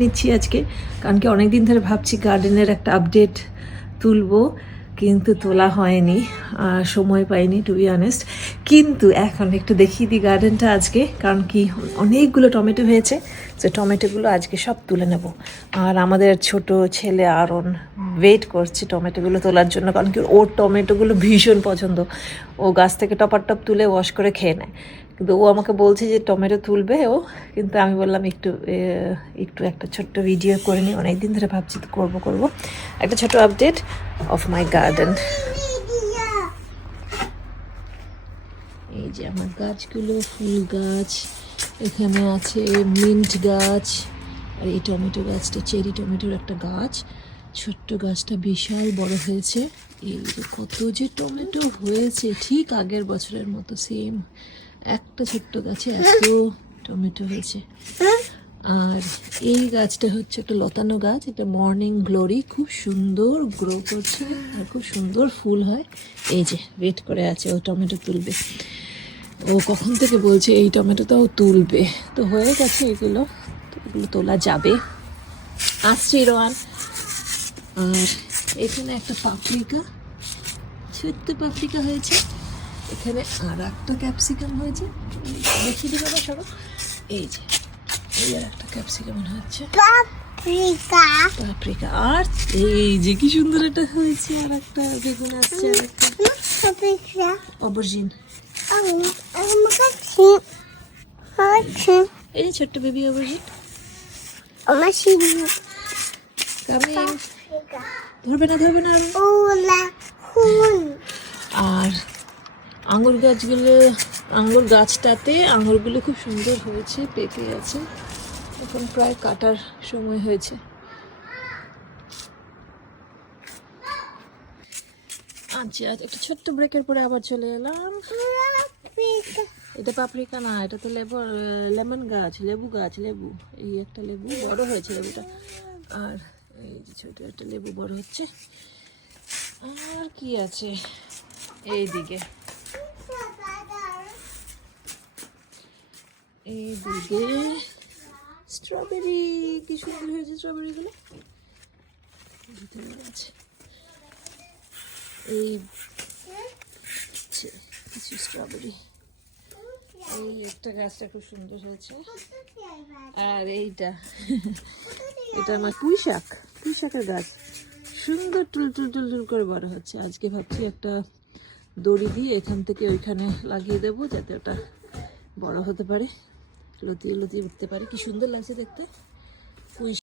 নিচ্ছি আজকে, কারণ কি অনেকদিন ধরে ভাবছি গার্ডেনের একটা আপডেট তুলবো, কিন্তু তোলা হয়নি, সময় পাইনি টু বি অনেস্ট। কিন্তু এখন একটু দেখিয়ে দিই গার্ডেনটা আজকে, কারণ কি অনেকগুলো টমেটো হয়েছে, যে টমেটোগুলো আজকে সব তুলে নেব। আর আমাদের ছোট ছেলে আরন ওয়েট করছে টমেটোগুলো তোলার জন্য, কারণ কি ওর টমেটোগুলো ভীষণ পছন্দ। ও গাছ থেকে টপার টপ তুলে ওয়াশ করে খেয়ে নেয়, কিন্তু ও আমাকে বলছে যে টমেটো তুলবে ও। কিন্তু আমি বললাম একটু একটা ছোট্ট ভিডিও করে নিই, অনেকদিন ধরে ভাবছি তো করবো একটা ছোট আপডেট অফ মাই গার্ডেন। এই যে আমার গাছগুলো, ফুল গাছ, এখানে আছে মিন্ট গাছ, আর এই টমেটো গাছটা চেরি টমেটোর একটা গাছ। ছোট্ট গাছটা বিশাল বড় হয়েছে। এই যে কত যে টমেটো হয়েছে, ঠিক আগের বছরের মতো সেম একটা ছোট্ট গাছে এত টমেটো হয়েছে। আর এই গাছটা হচ্ছে একটা লতানো গাছ, এটা মর্নিং গ্লোরি, খুব সুন্দর গ্রো করছে আর খুব সুন্দর ফুল হয়। এই যে ওয়েট করে আছে, ও টমেটো তুলবে। ও কখন থেকে বলছে এই টমেটোটাও তুলবে, তো হয়ে গেছে এগুলো, তো এগুলো তোলা যাবে। আসছে রোয়ান। আর এখানে একটা পাপরিকা, ছোট্ট পাপরিকা হয়েছে। এখানে আর একটা ক্যাপসিকাম হয়েছে, দেখিয়ে দিবে না সবাই। এই যে এই আর একটা ক্যাপসিকাম হচ্ছে, পাপরিকা। আর এই যে কি সুন্দর এটা হয়েছে, আর একটা বেগুন আসছে, আর একটা অবজিন। এই যে ছোট্ট বেবি অবজিন। ধরবে না আর আঙুর গাছগুলো, আঙুর গাছটাতে আঙুরগুলো খুব সুন্দর হয়েছে, পেকে আছে। এখন প্রায় কাটার সময় হয়েছে। আচ্ছা, একটা ছোট্ট ব্রেকের পরে আবার চলে এলাম। এটা পাপরিকা না, এটা তো লেমন গাছ, লেবু গাছ, লেবু। এই একটা লেবু বড় হয়েছে লেবুটা, আর এই যে ছোট একটা লেবু বড় হচ্ছে। আর কি আছে এইদিকে, এইদিকে স্ট্রবেরি, কি সুন্দর হয়েছে স্ট্রবেরিগুলো ভিতরে আছে। এই কিছু স্ট্রবেরি, এই একটা গাছটা খুব সুন্দর হয়েছে। আর এইটা এটা আমার পুঁই শাকের গাছ, সুন্দর টুল টুল টুল টুল করে বড় হচ্ছে। আজকে ভাবছি একটা দড়ি দিয়ে এখান থেকে ওইখানে লাগিয়ে দেবো, যাতে ওটা বড় হতে পারে, লতিয়ে লতিয়ে উঠতে পারে। কি সুন্দর লাগছে দেখতে পুঁই